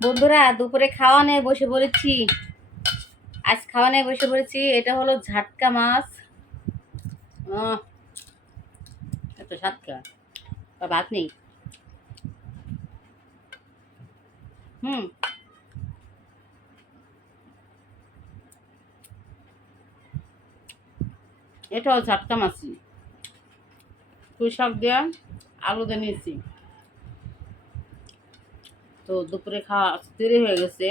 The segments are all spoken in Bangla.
বন্ধুরা, দুপুরে খাওয়া নিয়ে বসে পড়েছি। আজ খাওয়া নিয়ে বসে পড়েছি। এটা হলো ঝাটকা মাছ। এত ঝাটকা। আর ভাত নেই। হুম। এটাও ঝাটকা পুঁই শাক দেওয়া আলু দিয়ে নিয়েছি। তো দুপুরে খাওয়া দেরি হয়ে গেছে।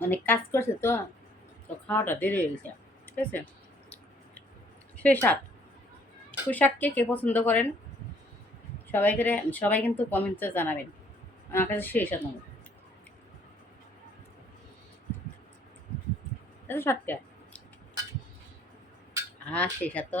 অনেক কাজ করছে তো তো খাওয়াটা দেরি হয়ে গেছে। ঠিক আছে? সেই শাক। শাক কে পছন্দ করেন? সবাই করে সবাই কিন্তু কমেন্টে জানাবেন। আমার কাছে সেই নেব এত সাতটা হ্যাঁ সেই সাত তো।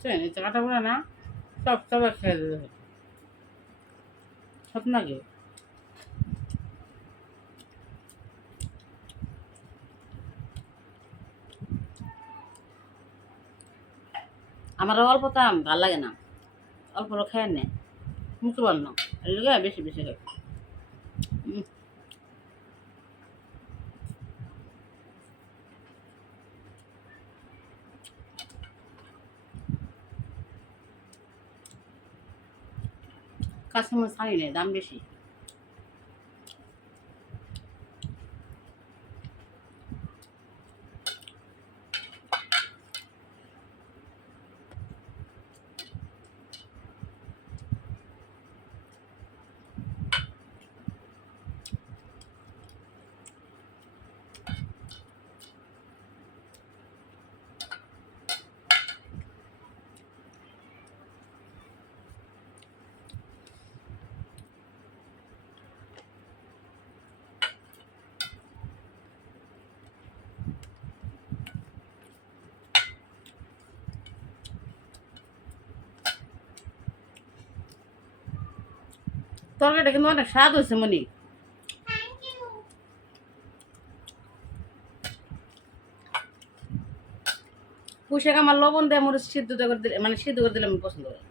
বুঝছেন? এই কাটা কোটা না, সব সবাই খেয়ে দেবে। সব নাকি? আমার অল্প দাম, ভালো লাগে না। অল্প খায় নে। মুখে বল না। বেশি বেশি খাই কাস্টমার ছাড়ি নেই দাম বেশি। তরকারিটা কিন্তু অনেক স্বাদ হয়েছে, মনি। পুষাক আমার লবণ দেয় মরিচ সিদ্ধ করে দিলে মানে সিদ্ধ করে দিলে আমি পছন্দ করি।